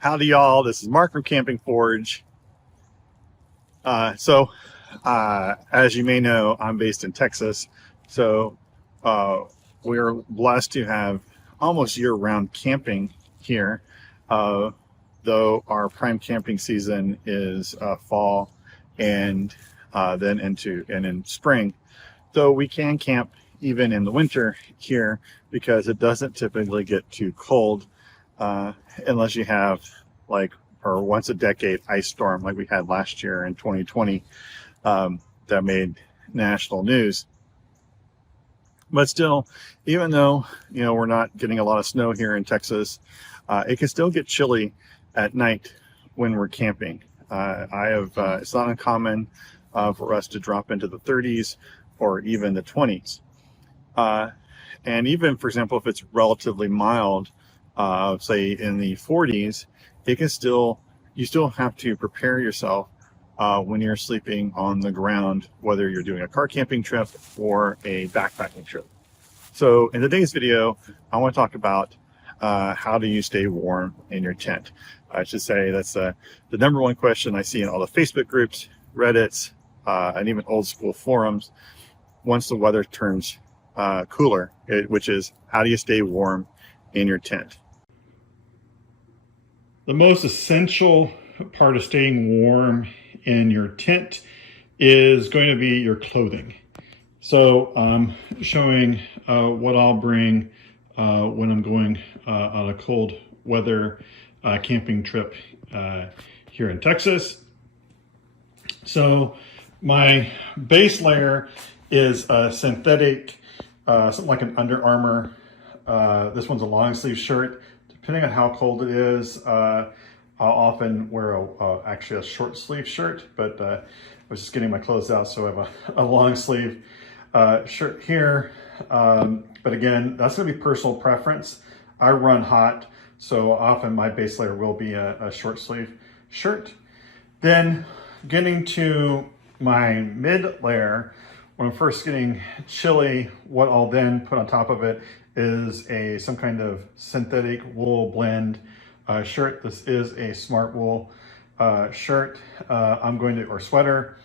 Howdy, y'all. This is Mark from Camping Forge. As you may know, I'm based in Texas. So, uh, we're blessed to have almost year-round camping here, uh, though our prime camping season is fall and then in spring. Though we can camp even in the winter here because it doesn't typically get too cold uh, unless you have like or once a decade ice storm like we had last year in 2020 that made national news. But still, even though we're not getting a lot of snow here in Texas, it can still get chilly at night when we're camping. It's not uncommon for us to drop into the 30s or even the 20s. And even, for example, if it's relatively mild, say in the 40s, you still have to prepare yourself when you're sleeping on the ground, whether you're doing a car camping trip or a backpacking trip. So in today's video, I want to talk about how do you stay warm in your tent. I should say that's the number one question I see in all the Facebook groups, Reddits, and even old school forums once the weather turns cooler, which is how do you stay warm in your tent? The most essential part of staying warm in your tent is going to be your clothing. So I'm showing what I'll bring when I'm going on a cold weather camping trip here in Texas. So my base layer is a synthetic, something like an Under Armour. This one's a long sleeve shirt. Depending on how cold it is, I'll often wear actually a short sleeve shirt, but I was just getting my clothes out, so I have a long sleeve shirt here. But again, that's gonna be personal preference. I run hot, so often my base layer will be a short sleeve shirt. Then getting to my mid layer, when I'm first getting chilly, what I'll then put on top of it is some kind of synthetic wool blend shirt. This is a Smart Wool shirt. Or sweater.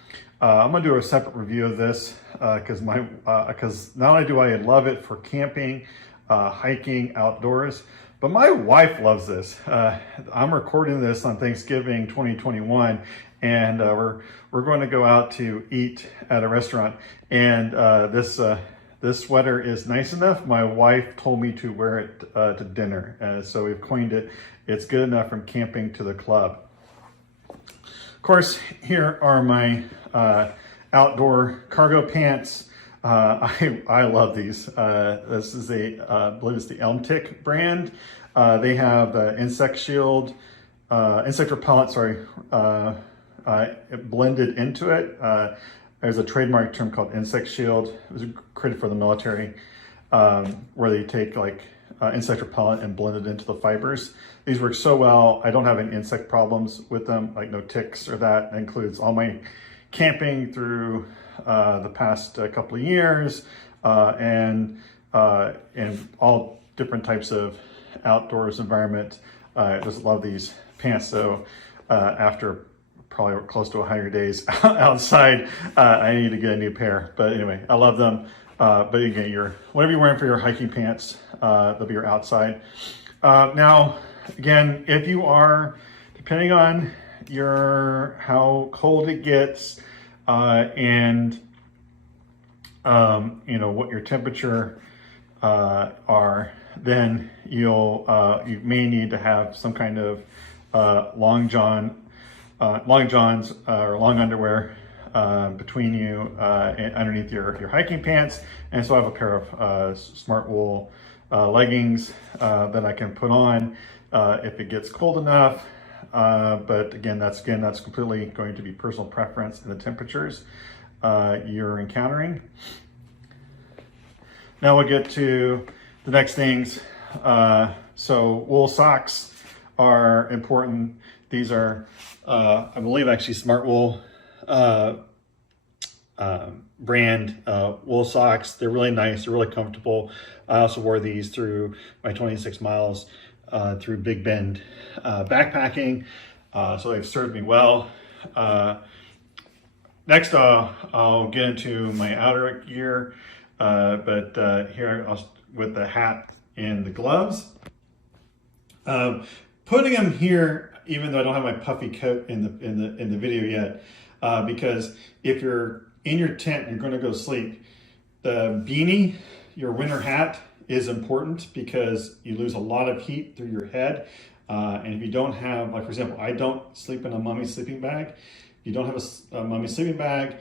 I'm going to do a separate review of this because not only do I love it for camping, hiking, outdoors, but my wife loves this. I'm recording this on Thanksgiving 2021, and we're going to go out to eat at a restaurant, and this sweater is nice enough. My wife told me to wear it to dinner, so we've coined it. It's good enough from camping to the club. Of course, here are my outdoor cargo pants. I love these. This is I believe it's the ElmTick brand. They have the insect repellent, blended into it. There's a trademark term called insect shield. It was created for the military, where they take insect repellent and blend it into the fibers. These work so well. I don't have any insect problems with them, like no ticks or that. It includes all my camping through the past couple of years, and all different types of outdoors environment. I just love these pants. So after probably close to 100 days outside, I need to get a new pair. But anyway, I love them. But again, whatever you're wearing for your hiking pants, they'll be your outside. Now, again, if you are, depending on how cold it gets, and what your temperature are, then you may need to have some kind of long johns or long underwear between you and underneath your hiking pants. And so I have a pair of Smart Wool leggings that I can put on if it gets cold enough. But again, that's completely going to be personal preference and the temperatures you're encountering. Now we'll get to the next things. So wool socks are important. These are, I believe, actually Smart Wool brand wool socks. They're really nice. They're really comfortable. I also wore these through my 26 miles through Big Bend backpacking. So they've served me well. Next, I'll get into my outer gear, but here with the hat and the gloves. Putting them here, even though I don't have my puffy coat in the video yet, because if you're in your tent and you're going to go sleep, the beanie, your winter hat, is important because you lose a lot of heat through your head. And if you don't have, like for example, I don't sleep in a mummy sleeping bag. If you don't have a mummy sleeping bag,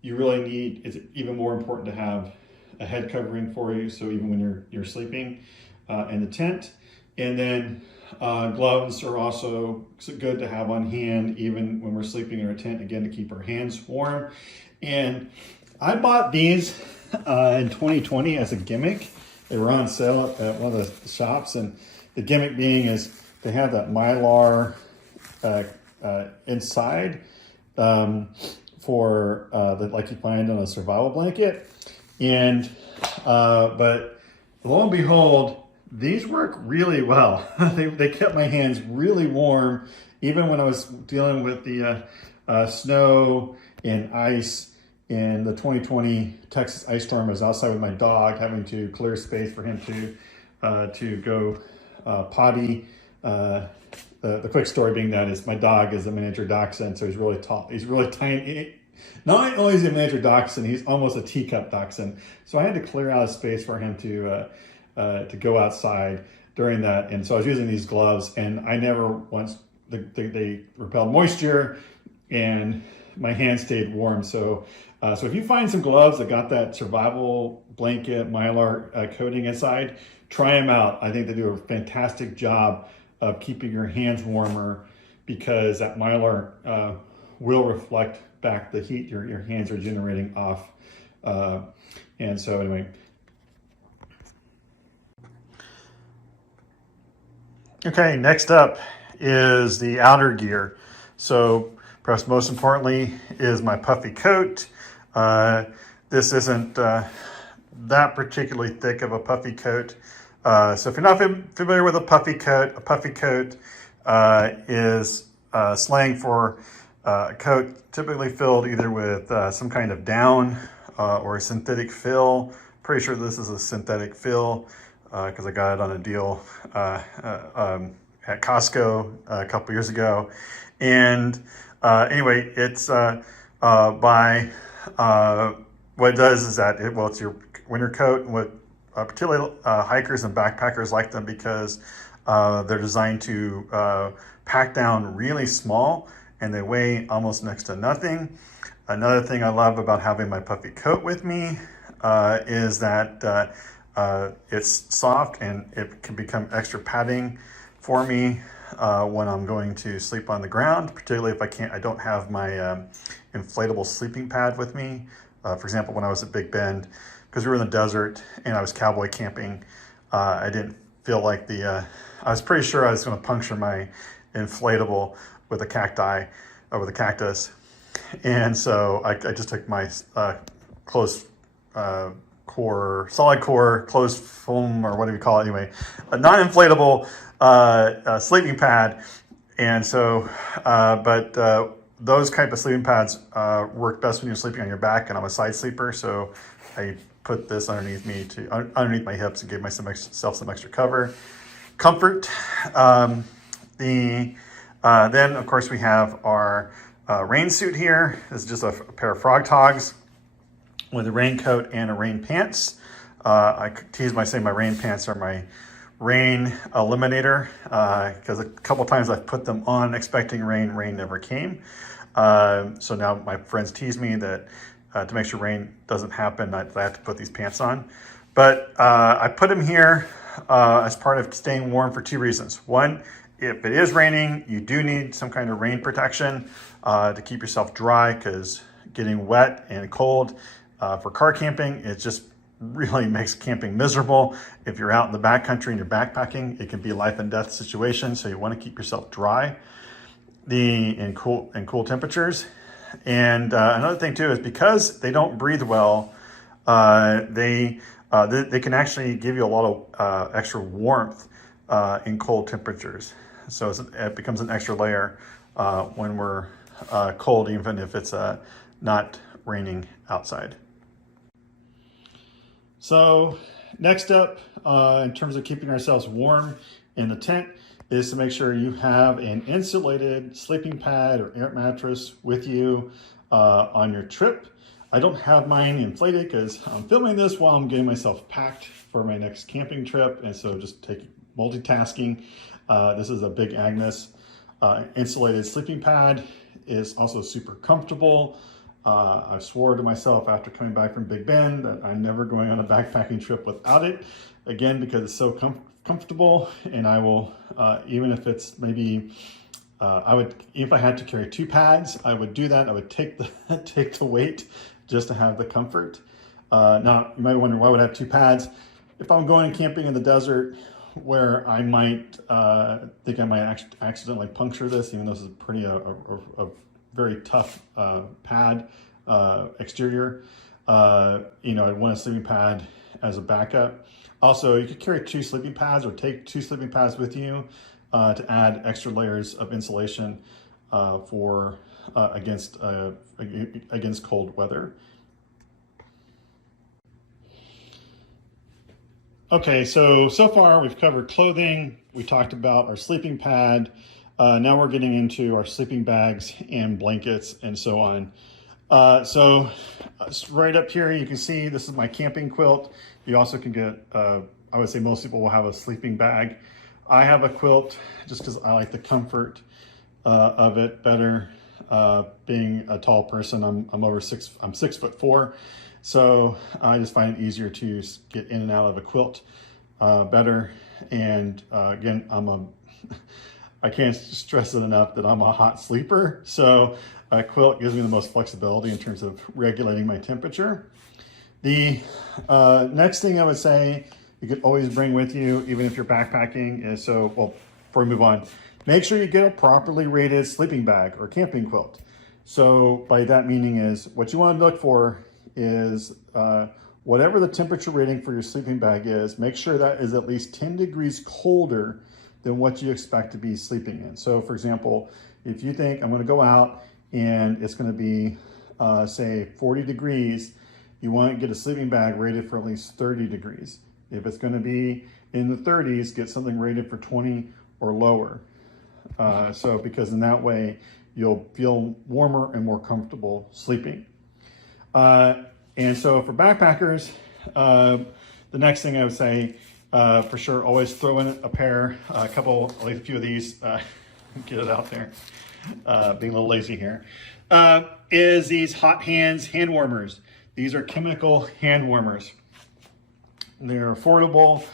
you really need, it's even more important to have a head covering for you. So even when you're sleeping in the tent. And then gloves are also good to have on hand, even when we're sleeping in our tent, again, to keep our hands warm. And I bought these in 2020 as a gimmick. They were on sale at one of the shops, and the gimmick being is they have that Mylar inside for like you find on a survival blanket. And but lo and behold, these work really well. They kept my hands really warm, even when I was dealing with the snow and ice in the 2020 Texas ice storm. I was outside with my dog, having to clear space for him to go potty. The quick story being that is my dog is a miniature dachshund, so he's really tall. He's really tiny. Not only is he a miniature dachshund, he's almost a teacup dachshund. So I had to clear out a space for him to go outside during that. And so I was using these gloves, and I never once, they repelled moisture and my hands stayed warm. So so if you find some gloves that got that survival blanket Mylar coating inside, try them out. I think they do a fantastic job of keeping your hands warmer, because that Mylar will reflect back the heat your hands are generating off. And so anyway. Okay, next up is the outer gear. So perhaps most importantly is my puffy coat. This isn't that particularly thick of a puffy coat. So if you're not familiar with a puffy coat is slang for a coat typically filled either with some kind of down or a synthetic fill. Pretty sure this is a synthetic fill because I got it on a deal at Costco a couple years ago. And anyway, it's what it does is that it's your winter coat. And what particularly hikers and backpackers like them because they're designed to pack down really small, and they weigh almost next to nothing. Another thing I love about having my puffy coat with me is that it's soft and it can become extra padding for me when I'm going to sleep on the ground, particularly if I don't have my inflatable sleeping pad with me. For example, when I was at Big Bend, because we were in the desert and I was cowboy camping, I didn't feel like I was pretty sure I was going to puncture my inflatable with a cacti, with a cactus. And so I just took my closed solid core, closed foam, or whatever you call it anyway, a non-inflatable sleeping pad. And so, those type of sleeping pads work best when you're sleeping on your back, and I'm a side sleeper, so I put this underneath my hips and gave myself some extra comfort. Then of course we have our rain suit here. This is just a pair of Frog Togs with a raincoat and a rain pants. I tease by saying my rain pants are my rain eliminator because a couple times I've put them on expecting rain never came. So now my friends tease me that to make sure rain doesn't happen, I have to put these pants on. But I put them here as part of staying warm for two reasons. One, if it is raining, you do need some kind of rain protection to keep yourself dry, because getting wet and cold for car camping, it just really makes camping miserable. If you're out in the backcountry and you're backpacking, it can be a life and death situation. So you want to keep yourself dry in cool temperatures. And another thing too is because they don't breathe well, they can actually give you a lot of extra warmth in cold temperatures. So it becomes an extra layer when we're cold, even if it's not raining outside. So next up, in terms of keeping ourselves warm in the tent, is to make sure you have an insulated sleeping pad or air mattress with you on your trip. I don't have mine inflated because I'm filming this while I'm getting myself packed for my next camping trip, and so just multitasking. This is a Big Agnes insulated sleeping pad. Is also super comfortable. I swore to myself after coming back from Big Bend that I'm never going on a backpacking trip without it. Again, because it's so comfortable, and I will, even if it's maybe, if I had to carry 2 pads, I would do that. I would take the weight just to have the comfort. Now, you might wonder why would I have 2 pads? If I'm going camping in the desert where I might think I might accidentally puncture this, even though this is pretty a very tough pad exterior, I'd want a sleeping pad as a backup. Also, you could carry 2 sleeping pads or take 2 sleeping pads with you to add extra layers of insulation against cold weather. Okay, so far we've covered clothing, we talked about our sleeping pad, now we're getting into our sleeping bags and blankets and so on. So right up here you can see this is my camping quilt. You also can get, I would say most people will have a sleeping bag. I have a quilt just because I like the comfort of it better. Being a tall person, I'm 6'4", so I just find it easier to get in and out of a quilt better. And again, I can't stress it enough that I'm a hot sleeper, so a quilt gives me the most flexibility in terms of regulating my temperature. The next thing I would say you could always bring with you, even if you're backpacking, is before we move on, make sure you get a properly rated sleeping bag or camping quilt. So by that meaning is, what you want to look for is whatever the temperature rating for your sleeping bag is, make sure that is at least 10 degrees colder than what you expect to be sleeping in. So for example, if you think I'm going to go out and it's going to be, say 40 degrees, you want to get a sleeping bag rated for at least 30 degrees. If it's going to be in the 30s, get something rated for 20 or lower. Because in that way, you'll feel warmer and more comfortable sleeping. And so for backpackers, the next thing I would say, for sure, always throw in at least a few of these, get it out there, being a little lazy here, is these Hot Hands hand warmers. These are chemical hand warmers. They're affordable,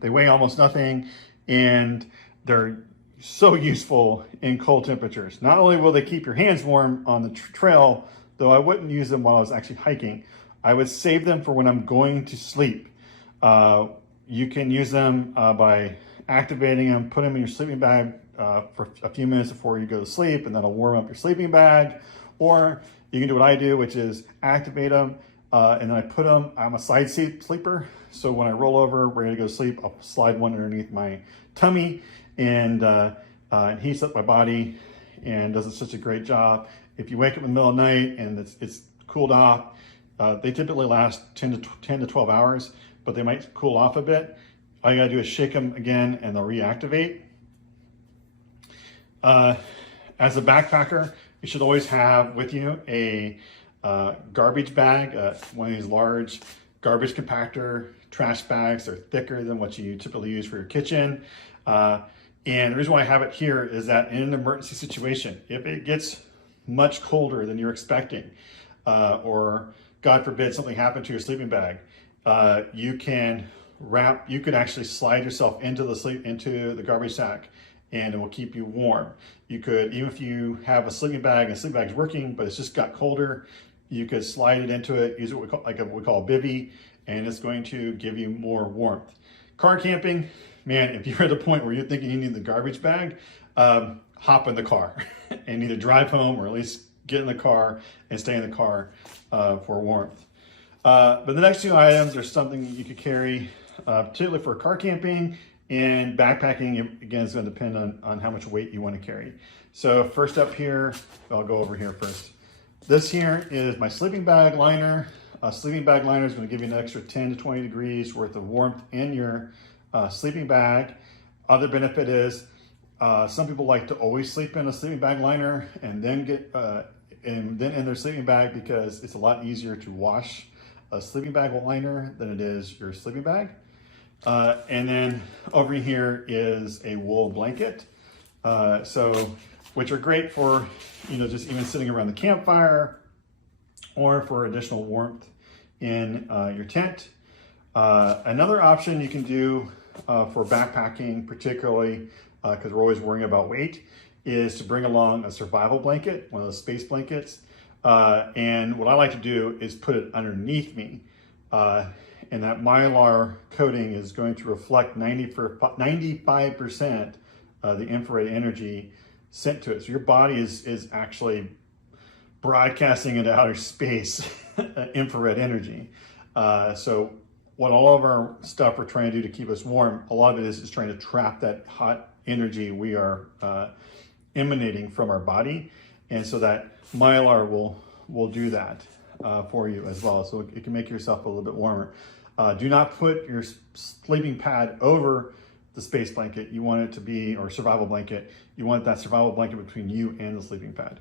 they weigh almost nothing, and they're so useful in cold temperatures. Not only will they keep your hands warm on the trail, though I wouldn't use them while I was actually hiking, I would save them for when I'm going to sleep. You can use them by activating them, put them in your sleeping bag for a few minutes before you go to sleep, and that'll warm up your sleeping bag. Or you can do what I do, which is activate them, and then I put them, I'm a side seat sleeper, so when I roll over, ready to go to sleep, I'll slide one underneath my tummy, and it heats up my body and does such a great job. If you wake up in the middle of the night and it's cooled off, they typically last 10 to 12 hours, but they might cool off a bit. All you gotta do is shake them again and they'll reactivate. As a backpacker, you should always have with you a garbage bag, one of these large garbage compactor trash bags. They're thicker than what you typically use for your kitchen. And the reason why I have it here is that in an emergency situation, if it gets much colder than you're expecting, or God forbid something happened to your sleeping bag, you could actually slide yourself into the garbage sack, and it will keep you warm. You could, even if you have a sleeping bag and the sleeping bag's working, but it's just got colder, you could slide it into it, use what we call a bivvy, and it's going to give you more warmth. Car camping, man, if you're at a point where you're thinking you need the garbage bag, hop in the car and either drive home or at least get in the car and stay in the car for warmth. But the next 2 items are something you could carry, particularly for car camping, And backpacking, again, is going to depend on how much weight you want to carry. So first up here, I'll go over here first. This here is my sleeping bag liner. A sleeping bag liner is going to give you an extra 10 to 20 degrees worth of warmth in your sleeping bag. Other benefit is some people like to always sleep in a sleeping bag liner and then in their sleeping bag, because it's a lot easier to wash a sleeping bag liner than it is your sleeping bag. And then over here is a wool blanket, which are great for, just even sitting around the campfire or for additional warmth in your tent. Another option you can do for backpacking, particularly because we're always worrying about weight, is to bring along a survival blanket, one of those space blankets. And what I like to do is put it underneath me. And that Mylar coating is going to reflect 95% of the infrared energy sent to it. So your body is actually broadcasting into outer space infrared energy. So what all of our stuff we're trying to do to keep us warm, a lot of it is trying to trap that hot energy we are emanating from our body. And so that Mylar will do that for you as well. So it can make yourself a little bit warmer. Do not put your sleeping pad over the space blanket. You want it to be, or survival blanket, you want that survival blanket between you and the sleeping pad.